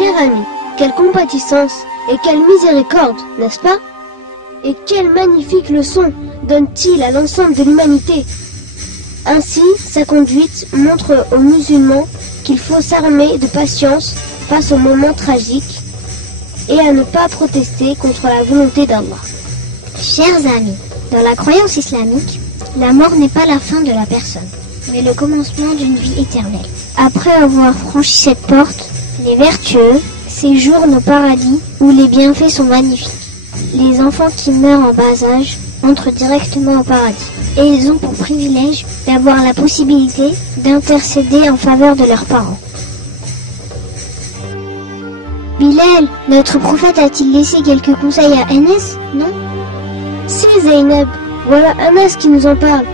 Cher ami, quelle compatissance et quelle miséricorde, n'est-ce pas? Et quelle magnifique leçon donne-t-il à l'ensemble de l'humanité? Ainsi, sa conduite montre aux musulmans qu'il faut s'armer de patience face aux moments tragiques et à ne pas protester contre la volonté d'Allah. Chers amis, dans la croyance islamique, la mort n'est pas la fin de la personne, mais le commencement d'une vie éternelle. Après avoir franchi cette porte, les vertueux séjournent au paradis où les bienfaits sont magnifiques. Les enfants qui meurent en bas âge entrent directement au paradis et ils ont pour privilège d'avoir la possibilité d'intercéder en faveur de leurs parents. Bilal, notre prophète a-t-il laissé quelques conseils à Anas? Non? C'est Zaynab, voilà Anas qui nous en parle.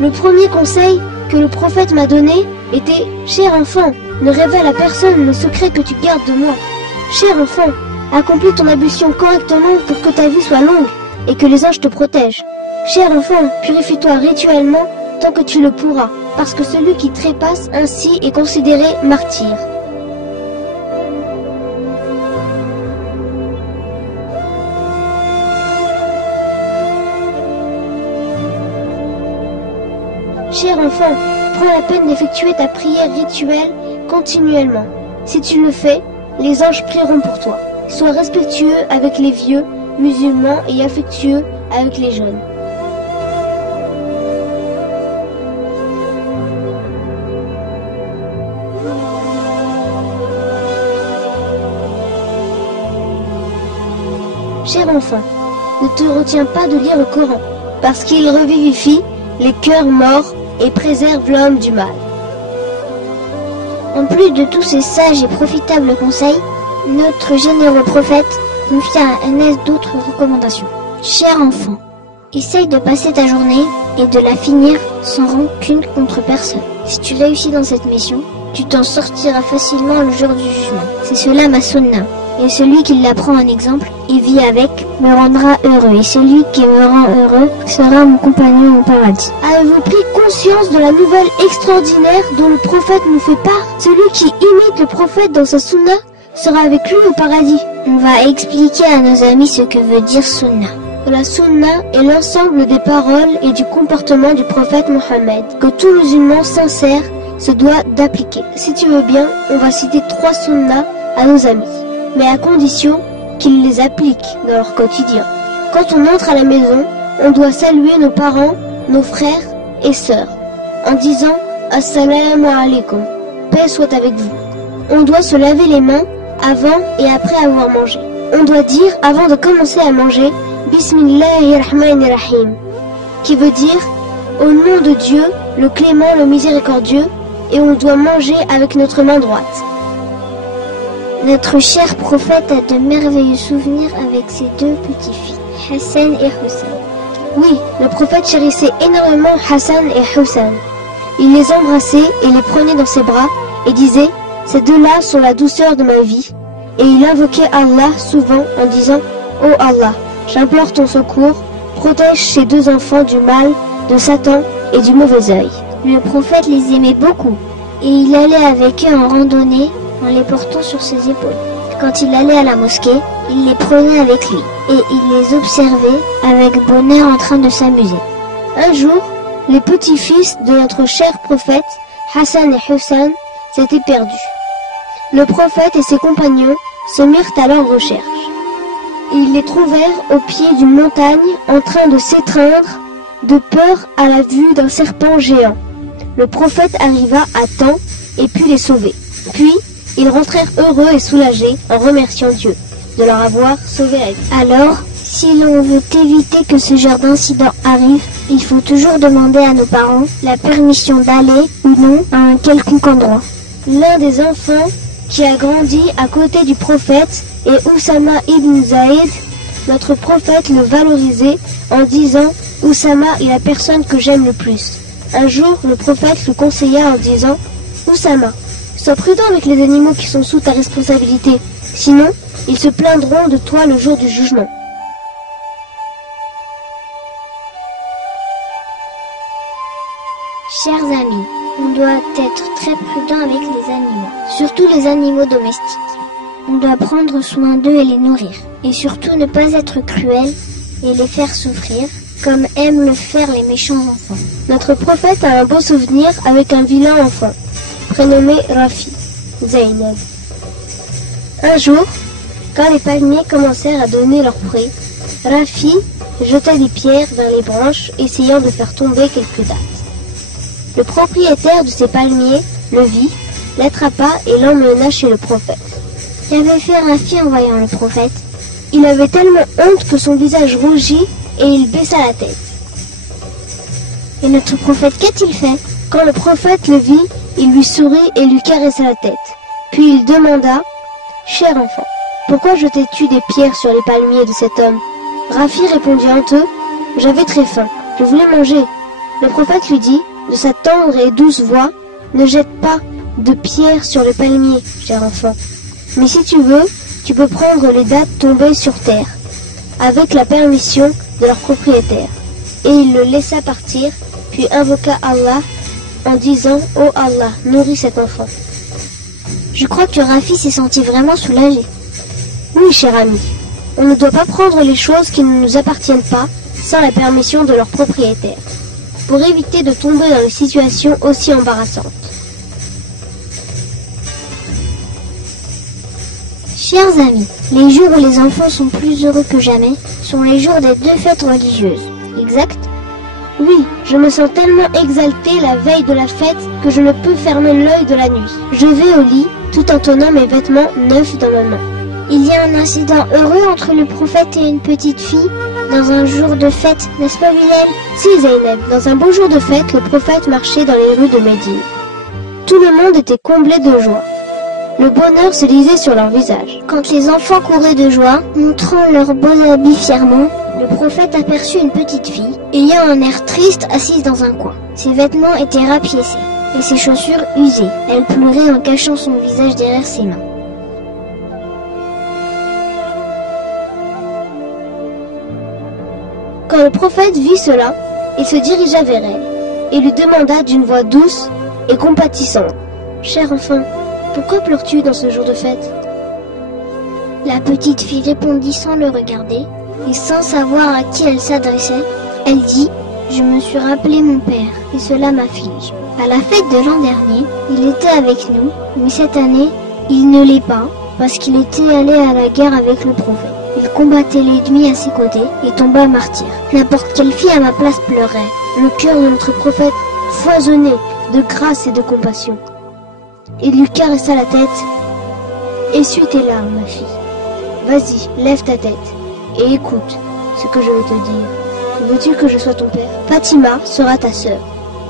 Le premier conseil que le prophète m'a donné était « Cher enfant, ne révèle à personne le secret que tu gardes de moi. Cher enfant, accomplis ton ablution correctement pour que ta vie soit longue et que les anges te protègent. Cher enfant, purifie-toi rituellement tant que tu le pourras, parce que celui qui trépasse ainsi est considéré martyr. » Cher enfant, prends la peine d'effectuer ta prière rituelle continuellement. Si tu le fais, les anges prieront pour toi. Sois respectueux avec les vieux, musulmans et affectueux avec les jeunes. Cher enfant, ne te retiens pas de lire le Coran, parce qu'il revivifie les cœurs morts et préserve l'homme du mal. En plus de tous ces sages et profitables conseils, notre généreux prophète confie à Anas d'autres recommandations. Cher enfant, essaye de passer ta journée et de la finir sans rancune contre personne. Si tu réussis dans cette mission, tu t'en sortiras facilement le jour du jugement. C'est cela ma sunna. Et celui qui la prend en exemple et vit avec me rendra heureux. Et celui qui me rend heureux sera mon compagnon au paradis. Avez-vous pris conscience de la nouvelle extraordinaire dont le prophète nous fait part? Celui qui imite le prophète dans sa sunna sera avec lui au paradis. On va expliquer à nos amis ce que veut dire sunna. La sunna est l'ensemble des paroles et du comportement du prophète Mohammed que tout musulman sincère se doit d'appliquer. Si tu veux bien, on va citer 3 sunnas à nos amis, mais à condition qu'ils les appliquent dans leur quotidien. Quand on entre à la maison, on doit saluer nos parents, nos frères et sœurs, en disant « Assalamu alaikum », paix soit avec vous. On doit se laver les mains avant et après avoir mangé. On doit dire, avant de commencer à manger, « Bismillahirrahmanirrahim », qui veut dire « Au nom de Dieu, le clément, le miséricordieux », et on doit manger avec notre main droite. Notre cher prophète a de merveilleux souvenirs avec ses 2 petits-fils, Hassan et Hussein. Oui, le prophète chérissait énormément Hassan et Hussein. Il les embrassait et les prenait dans ses bras et disait « Ces 2-là sont la douceur de ma vie ». Et il invoquait Allah souvent en disant « Oh Allah, j'implore ton secours, protège ces 2 enfants du mal, de Satan et du mauvais œil. » Le prophète les aimait beaucoup et il allait avec eux en randonnée en les portant sur ses épaules. Quand il allait à la mosquée, il les prenait avec lui et il les observait avec bonheur en train de s'amuser. Un jour, les petits-fils de notre cher prophète, Hassan et Hussein, s'étaient perdus. Le prophète et ses compagnons se mirent à leur recherche. Ils les trouvèrent au pied d'une montagne en train de s'étreindre de peur à la vue d'un serpent géant. Le prophète arriva à temps et put les sauver. Puis, ils rentrèrent heureux et soulagés en remerciant Dieu de leur avoir sauvé la vie. Alors, si l'on veut éviter que ce genre d'incident arrive, il faut toujours demander à nos parents la permission d'aller ou non à un quelconque endroit. L'un des enfants qui a grandi à côté du prophète est Oussama ibn Zaïd. Notre prophète le valorisait en disant « Oussama est la personne que j'aime le plus ». Un jour, le prophète le conseilla en disant « Oussama, sois prudent avec les animaux qui sont sous ta responsabilité, sinon ils se plaindront de toi le jour du jugement. » Chers amis, on doit être très prudent avec les animaux, surtout les animaux domestiques. On doit prendre soin d'eux et les nourrir. Et surtout ne pas être cruel et les faire souffrir, comme aiment le faire les méchants enfants. Notre prophète a un beau souvenir avec un vilain enfant, prénommé Rafi, Zaynab. Un jour, quand les palmiers commencèrent à donner leurs fruits, Rafi jeta des pierres vers les branches, essayant de faire tomber quelques dattes. Le propriétaire de ces palmiers le vit, l'attrapa et l'emmena chez le prophète. Qu'avait fait Rafi en voyant le prophète? Il avait tellement honte que son visage rougit et il baissa la tête. Et notre prophète, qu'a-t-il fait? Quand le prophète le vit, il lui sourit et lui caressa la tête. Puis il demanda, « Cher enfant, pourquoi jetais-tu des pierres sur les palmiers de cet homme ?» Rafi répondit honteux, « J'avais très faim, je voulais manger. » Le prophète lui dit, de sa tendre et douce voix, « Ne jette pas de pierres sur les palmiers, cher enfant. Mais si tu veux, tu peux prendre les dattes tombées sur terre, avec la permission de leur propriétaire. » Et il le laissa partir, puis invoqua Allah en disant, « Oh Allah, nourris cet enfant. » Je crois que Rafi s'est senti vraiment soulagé. Oui, cher ami, on ne doit pas prendre les choses qui ne nous appartiennent pas sans la permission de leur propriétaire, pour éviter de tomber dans des situations aussi embarrassantes. Chers amis, les jours où les enfants sont plus heureux que jamais sont les jours des 2 fêtes religieuses. Exact? Oui, je me sens tellement exaltée la veille de la fête que je ne peux fermer l'œil de la nuit. Je vais au lit tout en tenant mes vêtements neufs dans ma main. Il y a un incident heureux entre le prophète et une petite fille dans un jour de fête, n'est-ce pas Bilal? Si Zaynab, dans un beau jour de fête, le prophète marchait dans les rues de Médine. Tout le monde était comblé de joie. Le bonheur se lisait sur leur visage. Quand les enfants couraient de joie, montrant leurs beaux habits fièrement, le prophète aperçut une petite fille, ayant un air triste assise dans un coin. Ses vêtements étaient rapiécés et ses chaussures usées. Elle pleurait en cachant son visage derrière ses mains. Quand le prophète vit cela, il se dirigea vers elle et lui demanda d'une voix douce et compatissante, « Cher enfant, pourquoi pleures-tu dans ce jour de fête ?» La petite fille répondit sans le regarder et sans savoir à qui elle s'adressait. Elle dit, « Je me suis rappelé mon père et cela m'afflige. À la fête de l'an dernier, il était avec nous, mais cette année, il ne l'est pas parce qu'il était allé à la guerre avec le prophète. Il combattait l'ennemi à ses côtés et tomba martyr. N'importe quelle fille à ma place pleurait. » Le cœur de notre prophète foisonnait de grâce et de compassion. Il lui caressa la tête. « Essuie tes larmes, ma fille. Vas-y, lève ta tête et écoute ce que je vais te dire. Veux-tu que je sois ton père? Fatima sera ta sœur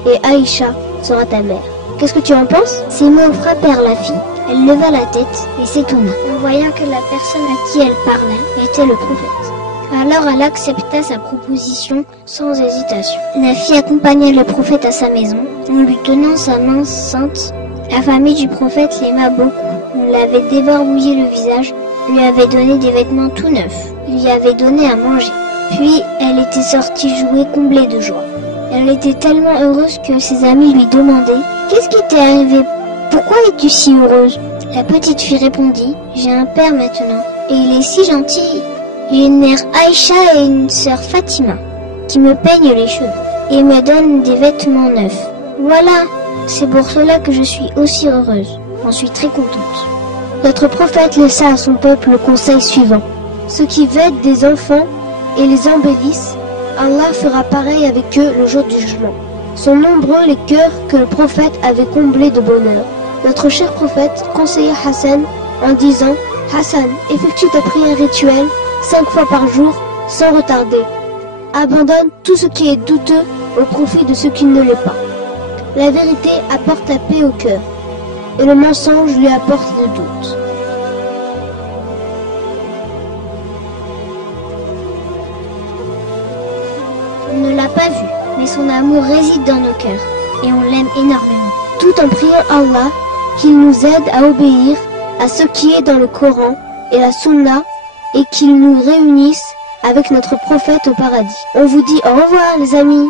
et Aïcha sera ta mère. Qu'est-ce que tu en penses ?» Ces mots frappèrent la fille. Elle leva la tête et s'étonna, en voyant que la personne à qui elle parlait était le prophète. Alors elle accepta sa proposition sans hésitation. La fille accompagna le prophète à sa maison, en lui tenant sa main sainte. La famille du prophète l'aima beaucoup. On l'avait débarbouillé le visage, lui avait donné des vêtements tout neufs, lui avait donné à manger. Puis elle était sortie jouer comblée de joie. Elle était tellement heureuse que ses amis lui demandaient « Qu'est-ce qui t'est arrivé? Pourquoi es-tu si heureuse ?» La petite fille répondit « J'ai un père maintenant, et il est si gentil. J'ai une mère Aïcha et une sœur Fatima, qui me peignent les cheveux, et me donnent des vêtements neufs. Voilà, c'est pour cela que je suis aussi heureuse. J'en suis très contente. » Notre prophète laissa à son peuple le conseil suivant. Ceux qui vêtent des enfants et les embellissent, Allah fera pareil avec eux le jour du jugement. Sont nombreux les cœurs que le prophète avait comblés de bonheur. Notre cher prophète conseilla Hassan en disant « Hassan, effectue ta prière rituelle 5 fois par jour sans retarder. Abandonne tout ce qui est douteux au profit de ce qui ne l'est pas. La vérité apporte la paix au cœur et le mensonge lui apporte le doute. » On ne l'a pas vu, mais son amour réside dans nos cœurs et on l'aime énormément. Tout en priant Allah qu'il nous aide à obéir à ce qui est dans le Coran et la Sunna et qu'il nous réunisse avec notre prophète au paradis. On vous dit au revoir les amis.